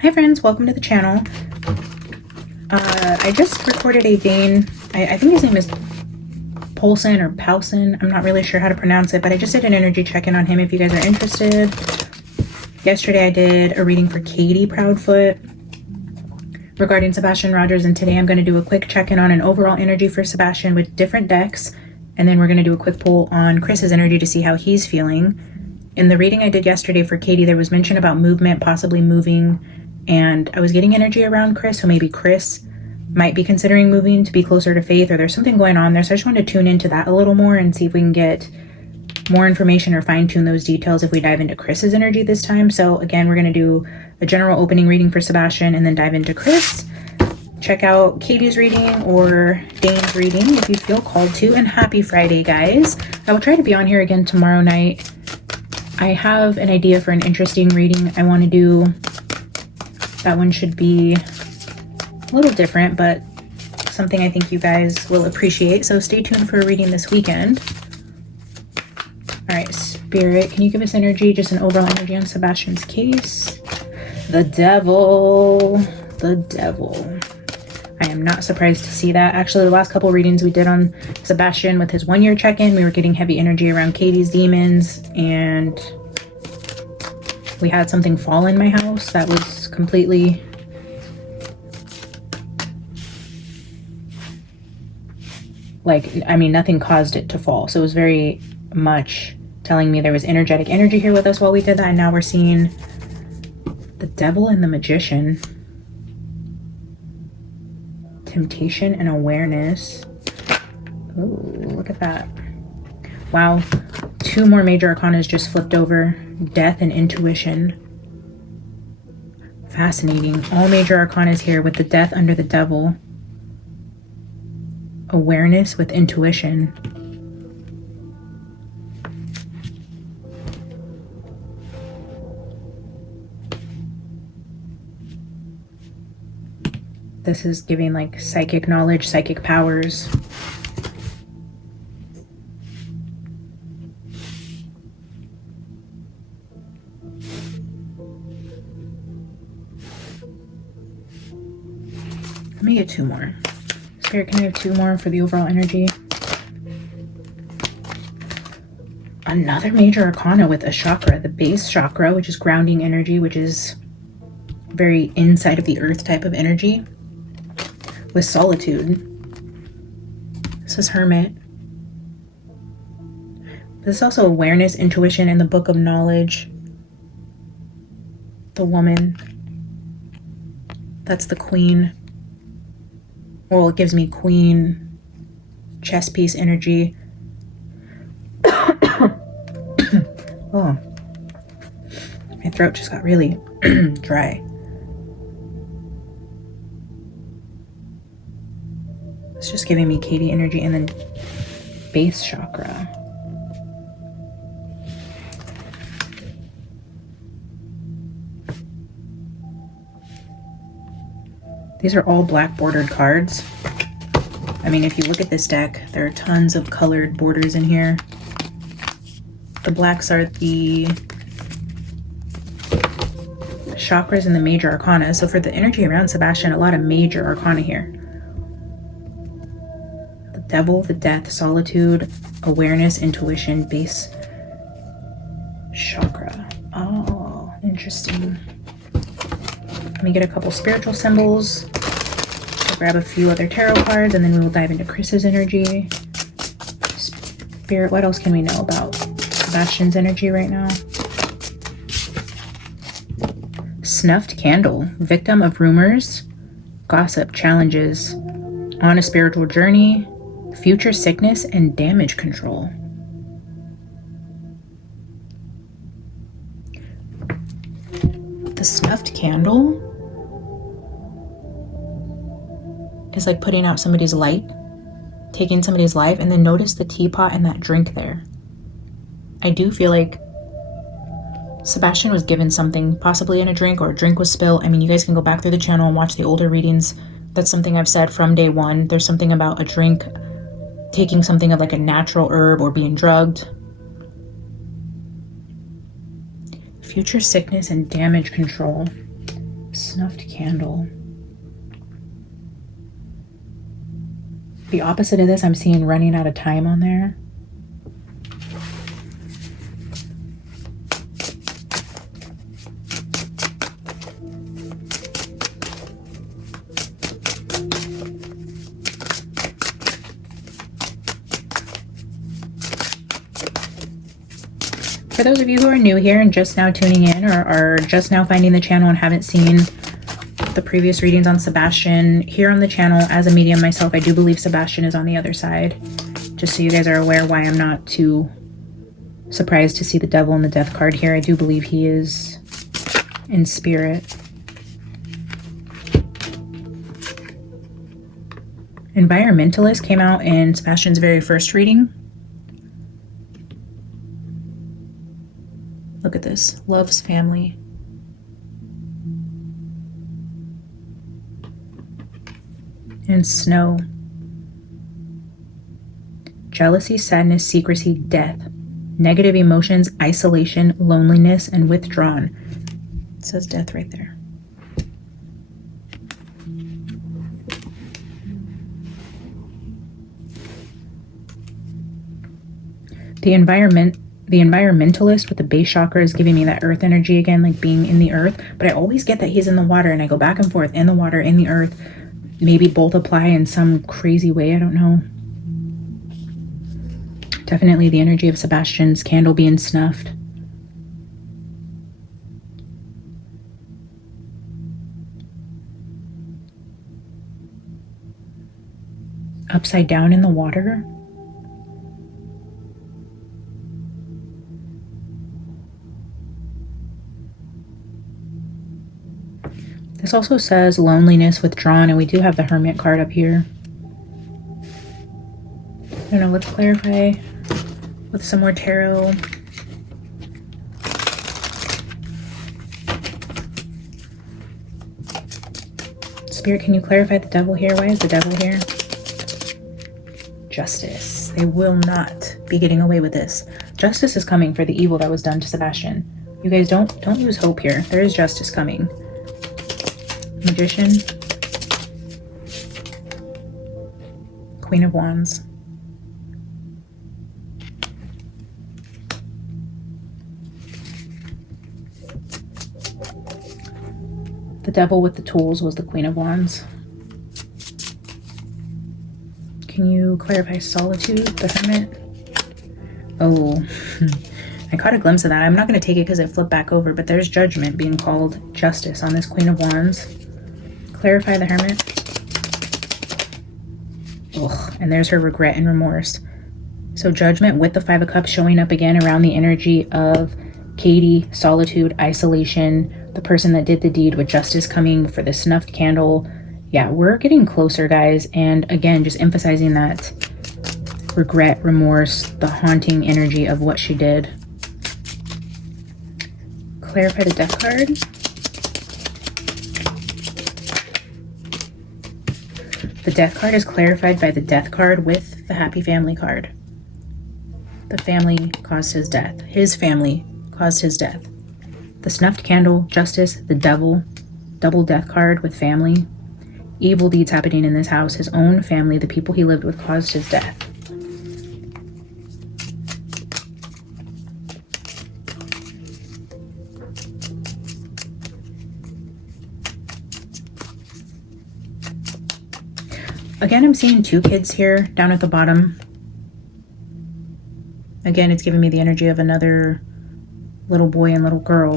Hi friends, welcome to the channel. I just recorded a vein. I think his name is Polson or Powson. I'm not really sure how to pronounce it, but I just did an energy check-in on him if you guys are interested. Yesterday I did a reading for Katie Proudfoot regarding Sebastian Rogers, and today I'm going to do a quick check-in on an overall energy for Sebastian with different decks, and then we're going to do a quick pull on Chris's energy to see how he's feeling. In the reading I did yesterday for Katie, there was mention about movement, possibly moving, and I was getting energy around Chris, so maybe Chris might be considering moving to be closer to Faith, or there's something going on there. So I just wanted to tune into that a little more and see if we can get more information or fine-tune those details if we dive into Chris's energy this time. So again, we're going to do a general opening reading for Sebastian and then dive into Chris. Check out Katie's reading or Dane's reading if you feel called to. And happy Friday, guys. I will try to be on here again tomorrow night. I have an idea for an interesting reading I want to do. That one should be a little different, but something I think you guys will appreciate. So stay tuned for a reading this weekend. All right, Spirit, can you give us energy, just an overall energy on Sebastian's case? The devil, the devil. I am not surprised to see that. Actually, the last couple readings we did on Sebastian with his 1 year check-in, we were getting heavy energy around Katie's demons, and we had something fall in my house that was completely nothing caused it to fall. So it was very much telling me there was energetic energy here with us while we did that. And now we're seeing the devil and the magician. Temptation and awareness. Ooh, look at that. Wow. 2 more major arcanas just flipped over. Death and intuition. Fascinating. All major arcanas here with the death under the devil. Awareness with intuition. This is giving like psychic knowledge, psychic powers. Let me get 2 more. Spirit, can I have 2 more for the overall energy? Another major arcana with a chakra, the base chakra, which is grounding energy, which is very inside of the earth type of energy. With solitude. This is Hermit. This is also awareness, intuition, and the book of knowledge. The woman. That's the queen. Well, it gives me queen, chess piece energy. Oh, my throat just got really dry. It's just giving me Katie energy, and then base chakra. These are all black bordered cards. I mean, if you look at this deck, there are tons of colored borders in here. The blacks are the chakras and the major arcana. So for the energy around Sebastian, a lot of major arcana here. The devil, the death, solitude, awareness, intuition, base chakra. Oh, interesting. Let me get a couple spiritual symbols. I'll grab a few other tarot cards, and then we will dive into Chris's energy. Spirit, what else can we know about Sebastian's energy right now? Snuffed candle, victim of rumors, gossip, challenges, on a spiritual journey, future sickness, and damage control. The snuffed candle is like putting out somebody's light, taking somebody's life, and then notice the teapot and that drink there. I do feel like Sebastian was given something, possibly in a drink, or a drink was spilled. I mean, you guys can go back through the channel and watch the older readings. That's something I've said from day one. There's something about a drink, taking something of like a natural herb, or being drugged. Future sickness and damage control. Snuffed candle. The opposite of this, I'm seeing running out of time on there. For those of you who are new here and just now tuning in, or are just now finding the channel and haven't seen the previous readings on Sebastian, here on the channel as a medium myself, I do believe Sebastian is on the other side. Just so you guys are aware why I'm not too surprised to see the devil and the death card here. I do believe he is in spirit. Environmentalist came out in Sebastian's very first reading. Look at this. Loves family. And snow. Jealousy, sadness, secrecy, death. Negative emotions, isolation, loneliness, and withdrawn. It says death right there. The environmentalist with the base chakra is giving me that earth energy again, like being in the earth. But I always get that he's in the water, and I go back and forth in the water, in the earth. Maybe both apply in some crazy way. I don't know. Definitely the energy of Sebastian's candle being snuffed. Upside down in the water. This also says loneliness, withdrawn, and we do have the Hermit card up here. I don't know, let's clarify with some more tarot. Spirit, can you clarify the devil here? Why is the devil here? Justice. They will not be getting away with this. Justice is coming for the evil that was done to Sebastian. You guys don't lose hope here. There is justice coming. Magician. Queen of Wands. The devil with the tools was the Queen of Wands. Can you clarify solitude, the Hermit? Oh, I caught a glimpse of that. I'm not going to take it because it flipped back over, but there's judgment being called justice on this Queen of Wands. Clarify the Hermit. Ugh, and there's her regret and remorse. So judgment with the Five of Cups showing up again around the energy of Katie, solitude, isolation, the person that did the deed, with justice coming for the snuffed candle. Yeah, we're getting closer, guys. And again, just emphasizing that regret, remorse, the haunting energy of what she did. Clarify the death card. The death card is clarified by the death card with the happy family card. The family caused his death. His family caused his death. The snuffed candle, justice, the devil, double death card with family. Evil deeds happening in this house. His own family, the people he lived with, caused his death. Again, I'm seeing two kids here down at the bottom. Again, it's giving me the energy of another little boy and little girl.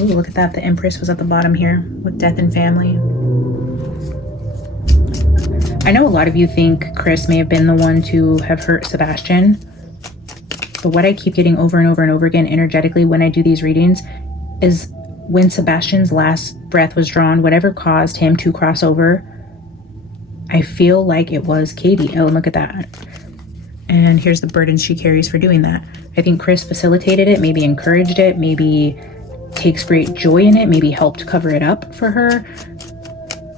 Ooh, look at that. The Empress was at the bottom here with death and family. I know a lot of you think Chris may have been the one to have hurt Sebastian. But what I keep getting over and over and over again energetically when I do these readings is when Sebastian's last breath was drawn, whatever caused him to cross over, I feel like it was Katie. Oh, look at that. And here's the burdens she carries for doing that. I think Chris facilitated it, maybe encouraged it, maybe takes great joy in it, maybe helped cover it up for her.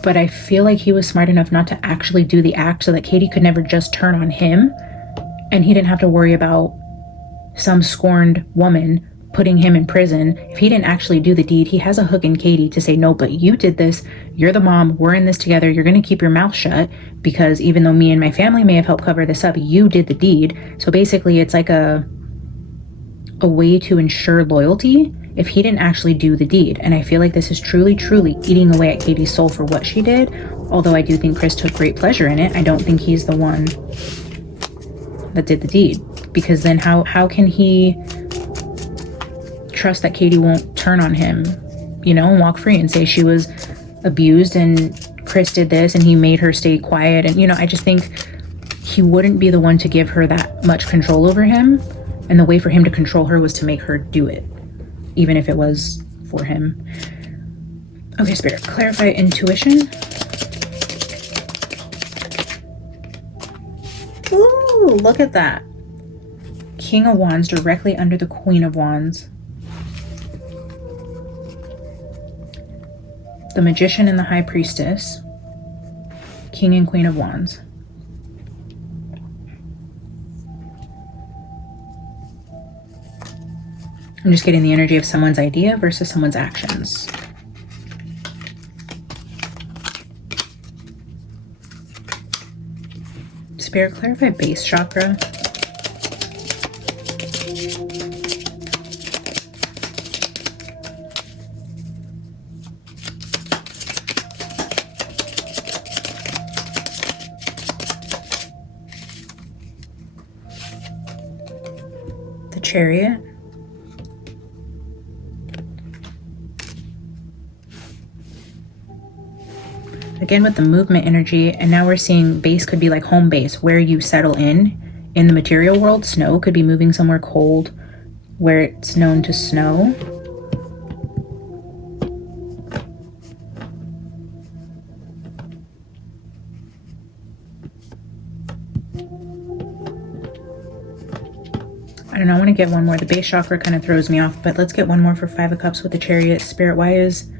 But I feel like he was smart enough not to actually do the act so that Katie could never just turn on him and he didn't have to worry about some scorned woman putting him in prison. If he didn't actually do the deed, he has a hook in Katie to say, no, but you did this. You're the mom. We're in this together. You're going to keep your mouth shut, because even though me and my family may have helped cover this up, you did the deed. So basically it's like a way to ensure loyalty if he didn't actually do the deed. And I feel like this is truly, truly eating away at Katie's soul for what she did. Although I do think Chris took great pleasure in it. I don't think he's the one that did the deed, because then how can he trust that Katie won't turn on him, you know, and walk free and say she was abused and Chris did this and he made her stay quiet. And, you know, I just think he wouldn't be the one to give her that much control over him. And the way for him to control her was to make her do it, even if it was for him. Okay, Spirit, clarify intuition. Ooh, look at that. King of Wands directly under the Queen of Wands. The Magician and the High Priestess. King and Queen of Wands. I'm just getting the energy of someone's idea versus someone's actions. Spirit, clarify base chakra. The Chariot. Again with the movement energy, and now we're seeing base could be like home base, where you settle in the material world. Snow could be moving somewhere cold where it's known to snow. I don't know, I want to get one more. The base chakra kind of throws me off, but let's get one more for 5 of Cups with the Chariot. Spirit, why is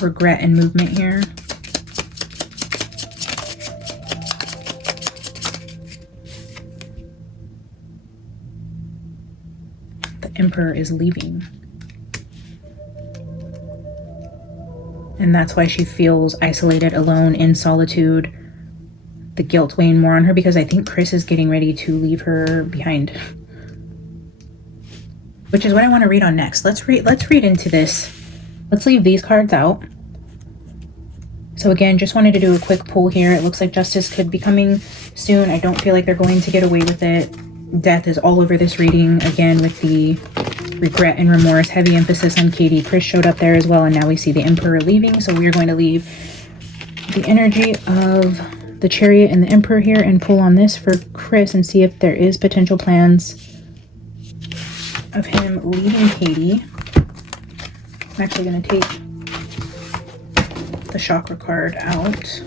regret and movement here? The Emperor is leaving. And that's why she feels isolated, alone, in solitude. The guilt weighing more on her, because I think Chris is getting ready to leave her behind. Which is what I want to read on next. Let's read into this. Let's leave these cards out. So again, just wanted to do a quick pull here. It looks like justice could be coming soon. I don't feel like they're going to get away with it. Death is all over this reading. Again, with the regret and remorse, heavy emphasis on Katie. Chris showed up there as well, and now we see the Emperor leaving. So we are going to leave the energy of the Chariot and the Emperor here and pull on this for Chris and see if there is potential plans of him leaving Katie. I'm actually going to take the chakra card out.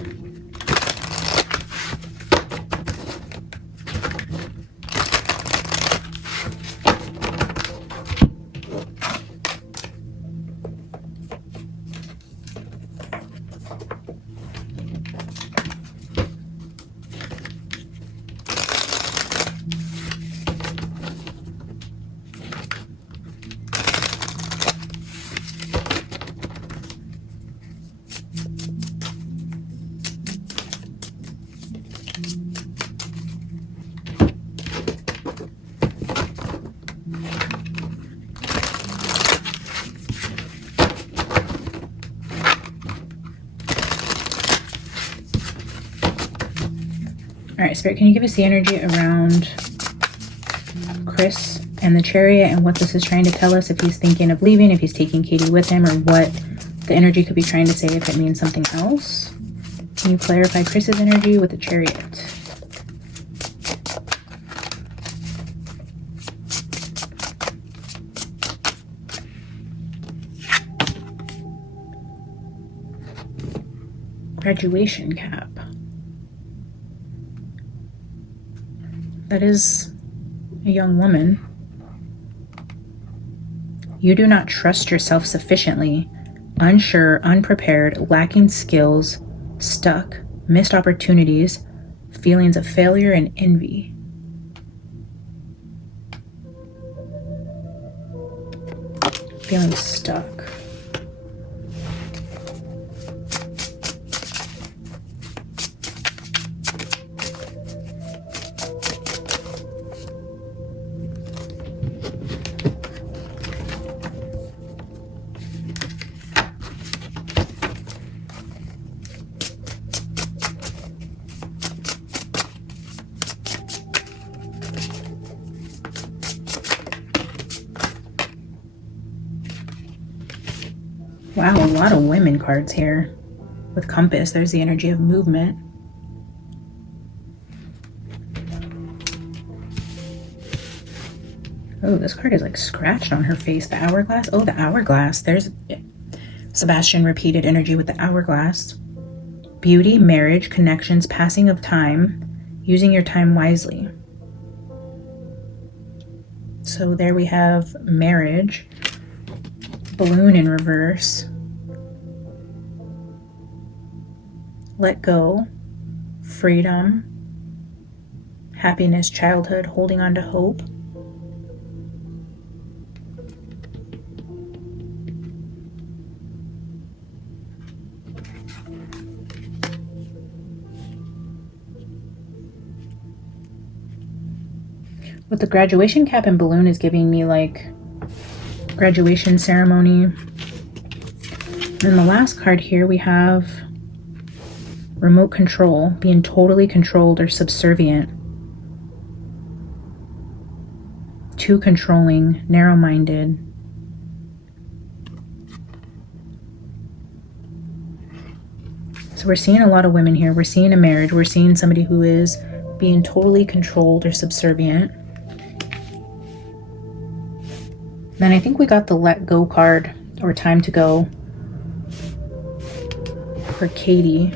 All right, Spirit, can you give us the energy around Chris and the Chariot and what this is trying to tell us? If he's thinking of leaving, if he's taking Katie with him, or what the energy could be trying to say, if it means something else. Can you clarify Chris's energy with the Chariot? Graduation cap. That is a young woman. You do not trust yourself sufficiently, unsure, unprepared, lacking skills, stuck, missed opportunities, feelings of failure and envy. Feeling stuck. Wow, a lot of women cards here. With Compass, there's the energy of movement. Oh, this card is like scratched on her face. The Hourglass. Oh, the Hourglass. There's Sebastian repeated energy with the Hourglass. Beauty, marriage, connections, passing of time, using your time wisely. So there we have marriage. Balloon in reverse. Let go. Freedom. Happiness, childhood, holding on to hope. With the graduation cap and balloon is giving me like graduation ceremony. And the last card here we have remote control, being totally controlled or subservient. Too controlling, narrow-minded. So we're seeing a lot of women here. We're seeing a marriage. We're seeing somebody who is being totally controlled or subservient. Then I think we got the let go card, or time to go, for Katie.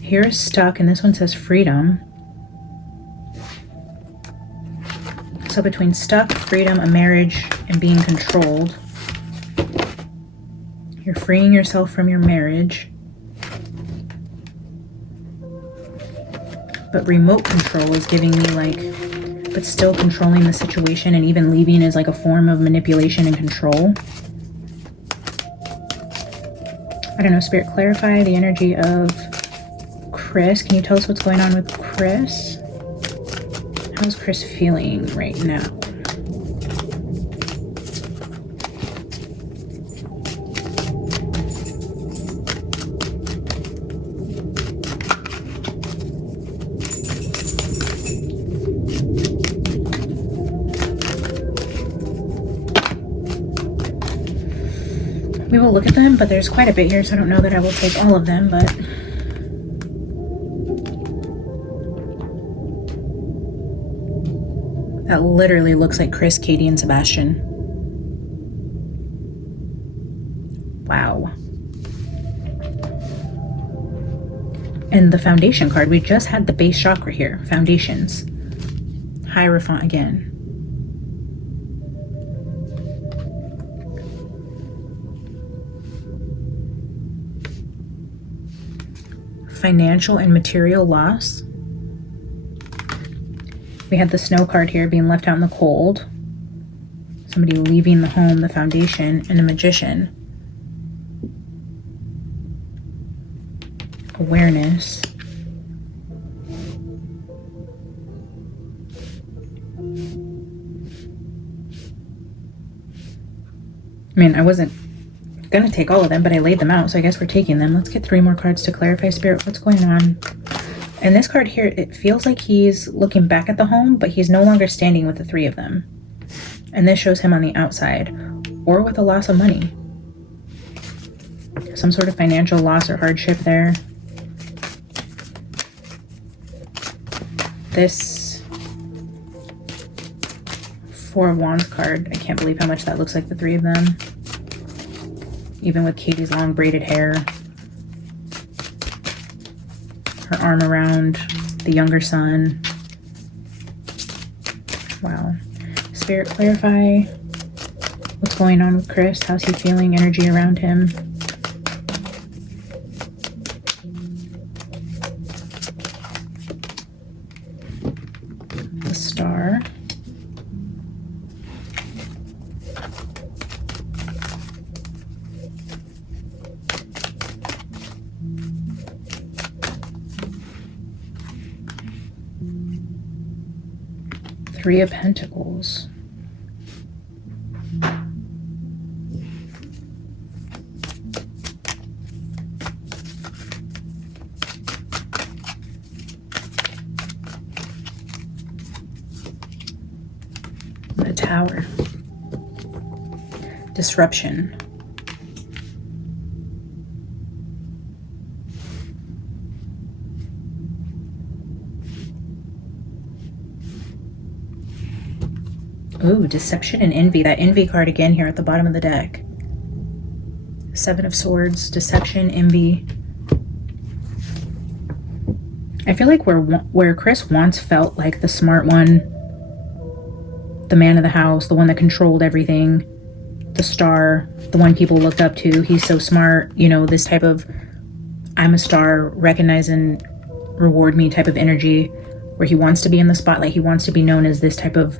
Here is stuck, and this one says freedom. So between stuck, freedom, a marriage, and being controlled, you're freeing yourself from your marriage. But remote control is giving me like, but still controlling the situation, and even leaving is like a form of manipulation and control. I don't know, Spirit, clarify the energy of Chris. Can you tell us what's going on with Chris? How's Chris feeling right now? We will look at them, but there's quite a bit here, so I don't know that I will take all of them, but that literally looks like Chris, Katie, and Sebastian. Wow. And the foundation card, we just had the base chakra here, foundations. Hierophant again. Financial and material loss. We had the snow card here, being left out in the cold. Somebody leaving the home, the foundation, and a magician. Awareness. I mean, I wasn't gonna take all of them, but I laid them out, so I guess we're taking them. Let's get 3 more cards to clarify, Spirit, what's going on. And this card here, it feels like he's looking back at the home, but he's no longer standing with the 3 of them. And this shows him on the outside, or with a loss of money. Some sort of financial loss or hardship there. This 4 of Wands card, I can't believe how much that looks like the 3 of them. Even with Katie's long braided hair. Her arm around the younger son. Wow. Spirit, clarify what's going on with Chris. How's he feeling? Energy around him. star. Three of Pentacles. The Tower. Disruption. Ooh, Deception and Envy. That Envy card again here at the bottom of the deck. Seven of Swords, Deception, Envy. I feel like where Chris once felt like the smart one, the man of the house, the one that controlled everything, the star, the one people looked up to, he's so smart, you know, this type of I'm a star, recognize and reward me type of energy, where he wants to be in the spotlight, he wants to be known as this type of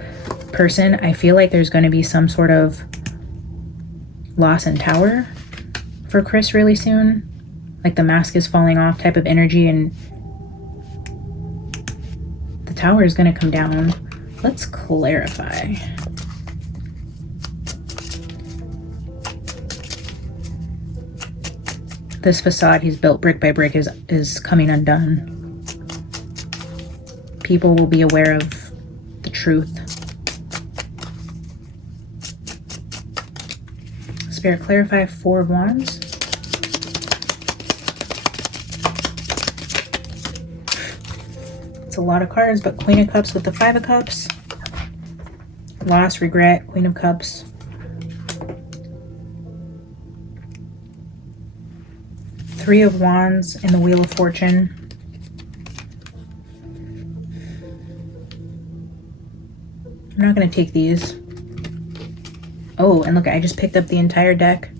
person. I feel like there's going to be some sort of loss in Tower for Chris really soon. Like the mask is falling off type of energy, and the Tower is going to come down. Let's clarify. This facade he's built brick by brick is coming undone. People will be aware of the truth. Spirit, clarify Four of Wands. It's a lot of cards, but Queen of Cups with the Five of Cups. Loss, regret, Queen of Cups. Three of Wands and the Wheel of Fortune. I'm not going to take these. Oh, and look, I just picked up the entire deck.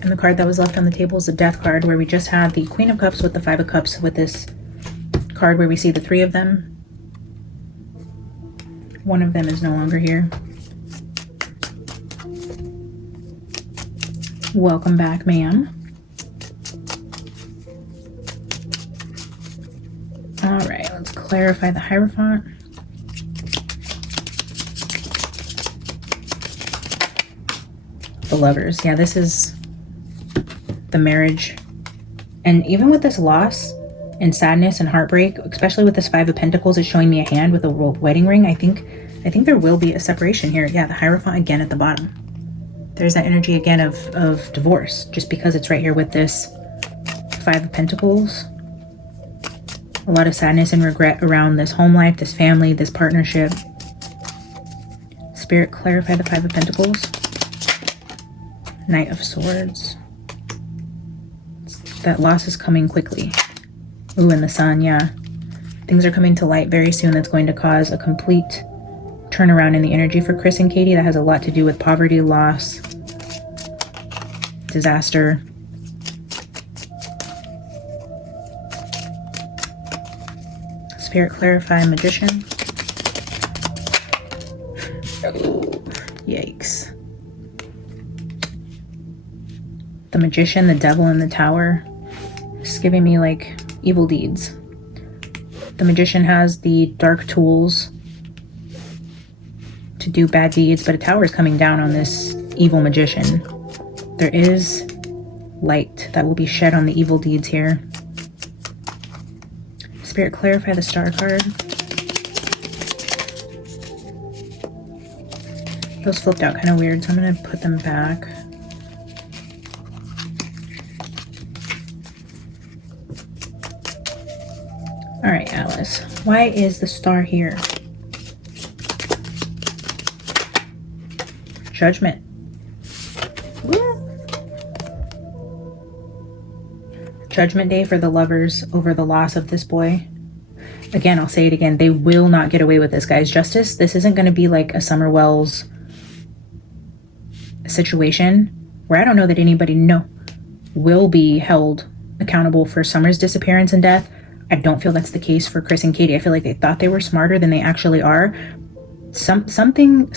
And the card that was left on the table is the Death card, where we just had the Queen of Cups with the Five of Cups with this card where we see the three of them. One of them is no longer here. Welcome back, ma'am. All right, let's clarify the Hierophant. The Lovers. Yeah, this is the marriage. And even with this loss and sadness and heartbreak, especially with this Five of Pentacles, is showing me a hand with a wedding ring. I think there will be a separation here. Yeah, the Hierophant again at the bottom. There's that energy again of divorce, just because it's right here with this Five of Pentacles. A lot of sadness and regret around this home life, this family, this partnership. Spirit, clarify the Five of Pentacles. Knight of Swords. That loss is coming quickly. Ooh, and the Sun, yeah. Things are coming to light very soon that's going to cause a complete turnaround in the energy for Chris and Katie. That has a lot to do with poverty, loss, disaster. Spirit, clarify Magician. Oh, yikes. The Magician, the Devil, and the Tower. It's giving me like evil deeds. The Magician has the dark tools to do bad deeds, but a tower is coming down on this evil magician. There is light that will be shed on the evil deeds here. Spirit, clarify the Star card. Those flipped out kind of weird, so I'm going to put them back. All right, Alice, why is the Star here? Judgment. Judgment Day for the Lovers over the loss of this boy. Again, I'll say it again. They will not get away with this, guys. Justice, this isn't going to be like a Summer Wells situation where I don't know that anybody will be held accountable for Summer's disappearance and death. I don't feel that's the case for Chris and Katie. I feel like they thought they were smarter than they actually are. Something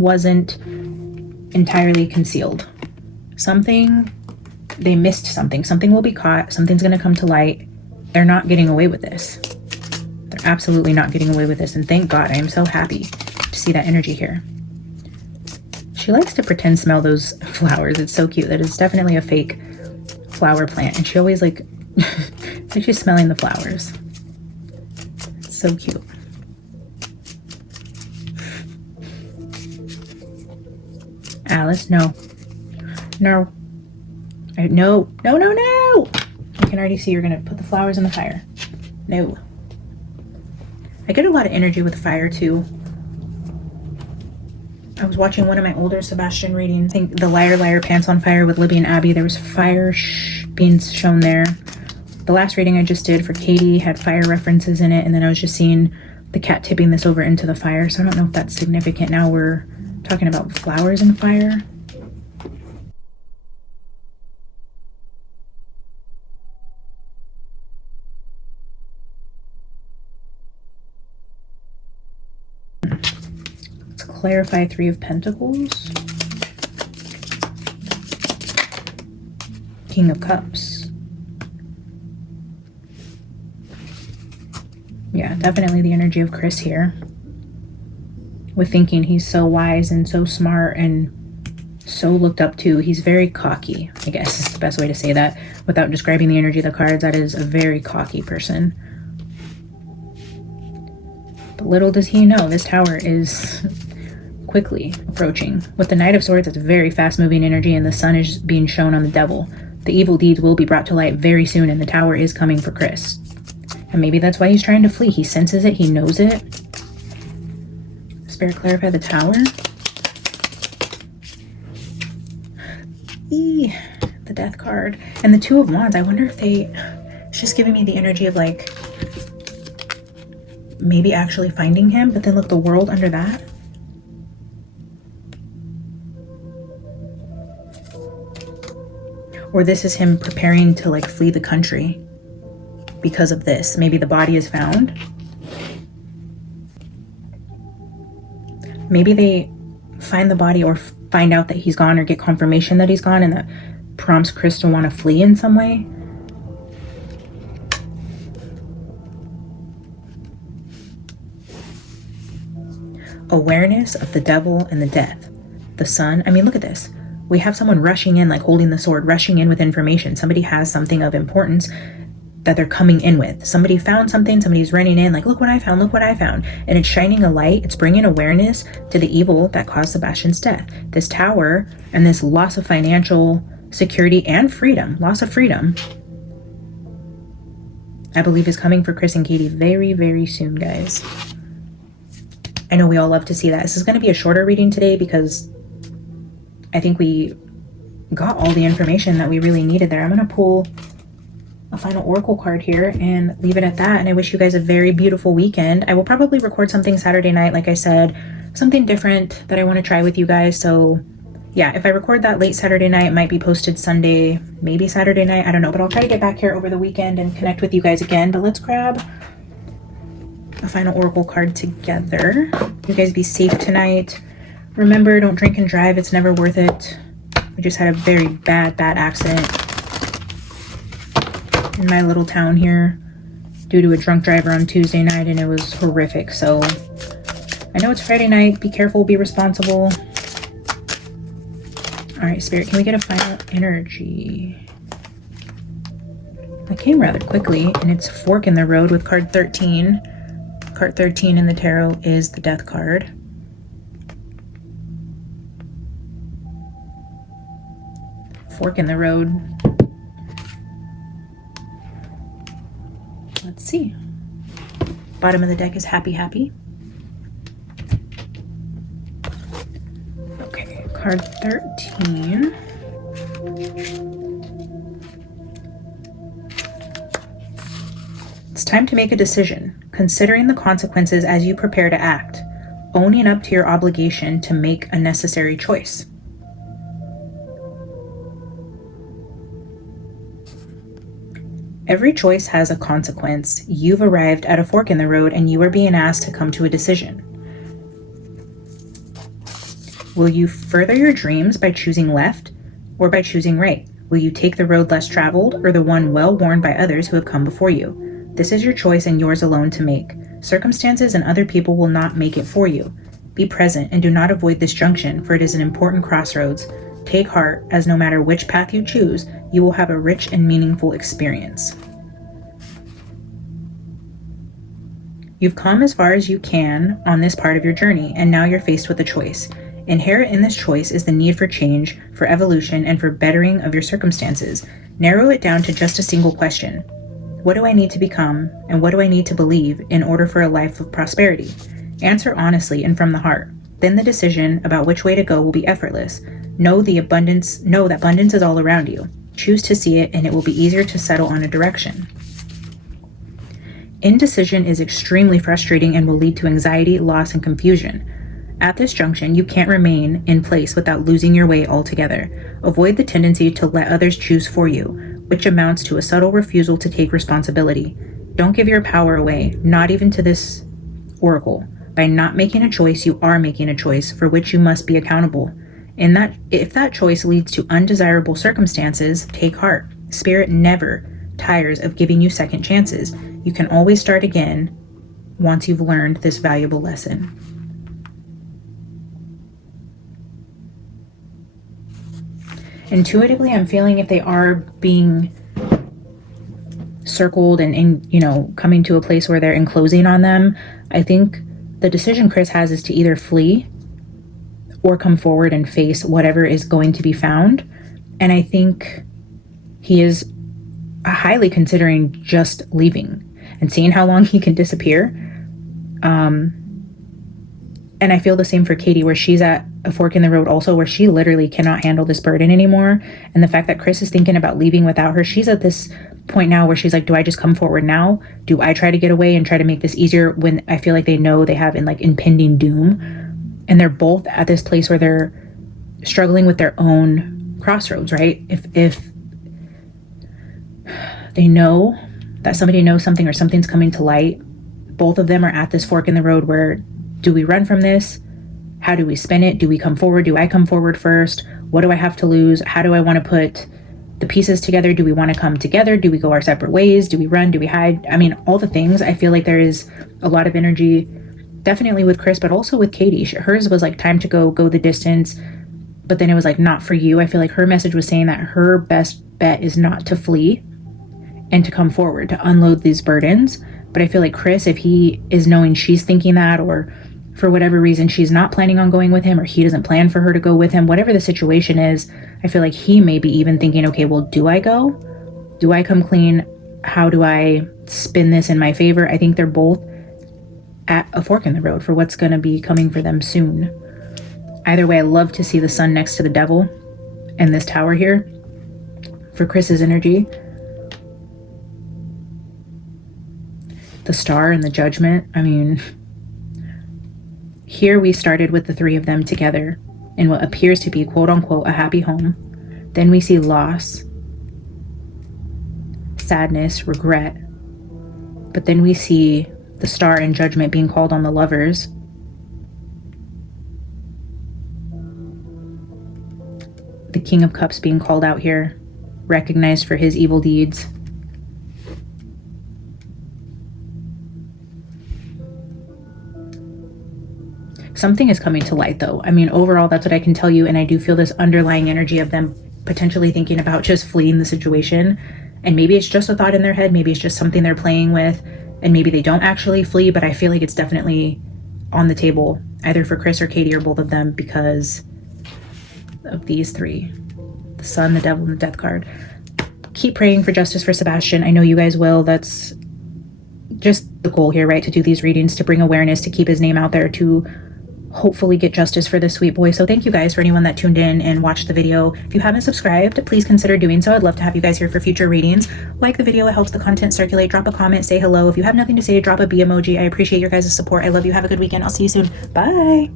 wasn't entirely concealed. They missed something. Something will be caught. Something's going to come to light. They're not getting away with this. They're absolutely not getting away with this. And thank God, I am so happy to see that energy here. She likes to pretend smell those flowers. It's so cute. That is definitely a fake flower plant. And she always like, it's like she's smelling the flowers. It's so cute. Alice, no. No. No. No, no, no! I can already see you're going to put the flowers in the fire. No. I get a lot of energy with fire, too. I was watching one of my older Sebastian readings. I think the Liar Liar Pants on Fire with Libby and Abby. There was fire being shown there. The last reading I just did for Katie had fire references in it. And then I was just seeing the cat tipping this over into the fire. So I don't know if that's significant. Now we're talking about flowers and fire. Let's clarify Three of Pentacles. King of Cups. Yeah, definitely the energy of Chris here. With thinking he's so wise and so smart and so looked up to. He's very cocky, I guess is the best way to say that. Without describing the energy of the cards, that is a very cocky person. But little does he know, this tower is quickly approaching. With the Knight of Swords, it's very fast-moving energy, and the sun is being shown on the devil. The evil deeds will be brought to light very soon, and the tower is coming for Chris. And maybe that's why he's trying to flee. He senses it, he knows it. Spirit, clarify the tower. The Death card. And the Two of Wands. I wonder if it's just giving me the energy of like maybe actually finding him. But then look, the World under that. Or this is him preparing to like flee the country because of this. Maybe the body is found. Maybe they find the body or find out that he's gone or get confirmation that he's gone, and that prompts Chris to want to flee in some way. Awareness of the devil and the death. The sun. I mean, look at this. We have someone rushing in, like holding the sword, rushing in with information. Somebody has something of importance that they're coming in with. Somebody found something, somebody's running in like, look what I found, look what I found. And it's shining a light, it's bringing awareness to the evil that caused Sebastian's death. This tower and this loss of financial security and freedom, loss of freedom, I believe is coming for Chris and Katie very, very soon, guys. I know we all love to see that. This is going to be a shorter reading today because I think we got all the information that we really needed there. I'm going to pull a final oracle card here and leave it at that. And I wish you guys a very beautiful weekend. I will probably record something Saturday night, like I said, something different that I want to try with you guys. So yeah, if I record that late Saturday night, it might be posted Sunday, maybe Saturday night. I don't know, but I'll try to get back here over the weekend and connect with you guys again. But let's grab a final oracle card together. You guys be safe tonight. Remember, don't drink and drive. It's never worth it. We just had a very bad accident in my little town here due to a drunk driver on Tuesday night, and it was horrific. So I know it's Friday night. Be careful, be responsible. All right, Spirit, can we get a final energy? That came rather quickly, and it's Fork in the Road with card 13. Card 13 in the tarot is the Death card. Fork in the road. Let's see. Bottom of the deck is happy, happy. Okay, card 13. It's time to make a decision, considering the consequences as you prepare to act, owning up to your obligation to make a necessary choice. Every choice has a consequence. You've arrived at a fork in the road and you are being asked to come to a decision. Will you further your dreams by choosing left or by choosing right? Will you take the road less traveled or the one well worn by others who have come before you? This is your choice and yours alone to make. Circumstances and other people will not make it for you. Be present and do not avoid this junction, for it is an important crossroads. Take heart, as no matter which path you choose, you will have a rich and meaningful experience. You've come as far as you can on this part of your journey, and now you're faced with a choice. Inherent in this choice is the need for change, for evolution, and for bettering of your circumstances. Narrow it down to just a single question. What do I need to become, and what do I need to believe in order for a life of prosperity? Answer honestly and from the heart. Then the decision about which way to go will be effortless. Know that abundance is all around you. Choose to see it, and it will be easier to settle on a direction. Indecision is extremely frustrating and will lead to anxiety, loss, and confusion. At this junction, you can't remain in place without losing your way altogether. Avoid the tendency to let others choose for you, which amounts to a subtle refusal to take responsibility. Don't give your power away, not even to this oracle. By not making a choice, you are making a choice for which you must be accountable. If that choice leads to undesirable circumstances, take heart. Spirit never tires of giving you second chances. You can always start again once you've learned this valuable lesson. Intuitively, I'm feeling if they are being circled and coming to a place where they're enclosing on them, I think the decision Chris has is to either flee or come forward and face whatever is going to be found. And I think he is highly considering just leaving and seeing how long he can disappear. And I feel the same for Katie, where she's at a fork in the road also, where she literally cannot handle this burden anymore. And the fact that Chris is thinking about leaving without her, she's at this point now where she's like, do I just come forward now? Do I try to get away and try to make this easier when I feel like they know they have impending doom? And they're both at this place where they're struggling with their own crossroads, right? If they know that somebody knows something or something's coming to light, both of them are at this fork in the road where, do we run from this? How do we spin it? Do we come forward? Do I come forward first? What do I have to lose? How do I want to put the pieces together? Do we want to come together? Do we go our separate ways? Do we run? Do we hide? I mean, all the things. I feel like there is a lot of energy, definitely with Chris, but also with Katie. Hers was like, time to go the distance. But then it was like, not for you. I feel like her message was saying that her best bet is not to flee and to come forward, to unload these burdens. But I feel like Chris, if he is knowing she's thinking that, or for whatever reason she's not planning on going with him, or he doesn't plan for her to go with him, whatever the situation is, I feel like he may be even thinking, okay, well, do I go? Do I come clean? How do I spin this in my favor? I think they're both at a fork in the road for what's going to be coming for them soon. Either way, I love to see the sun next to the devil and this tower here for Chris's energy. The star and the judgment. I mean, here we started with the three of them together in what appears to be, quote unquote, a happy home. Then we see loss, sadness, regret. But then we see the star and judgment being called on the lovers. The King of Cups being called out here, recognized for his evil deeds. Something is coming to light though. I mean, overall, that's what I can tell you. And I do feel this underlying energy of them potentially thinking about just fleeing the situation. And maybe it's just a thought in their head. Maybe it's just something they're playing with. And maybe they don't actually flee. But I feel like it's definitely on the table, either for Chris or Katie or both of them, because of these three. The Sun, the Devil, and the Death card. Keep praying for justice for Sebastian. I know you guys will. That's just the goal here, right? To do these readings, to bring awareness, to keep his name out there, to hopefully get justice for this sweet boy. So thank you guys for anyone that tuned in and watched the video. If you haven't subscribed, please consider doing so. I'd love to have you guys here for future readings. Like the video, it helps the content circulate. Drop a comment, say hello. If you have nothing to say, drop a B emoji. I appreciate your guys' support. I love you. Have a good weekend. I'll see you soon. Bye.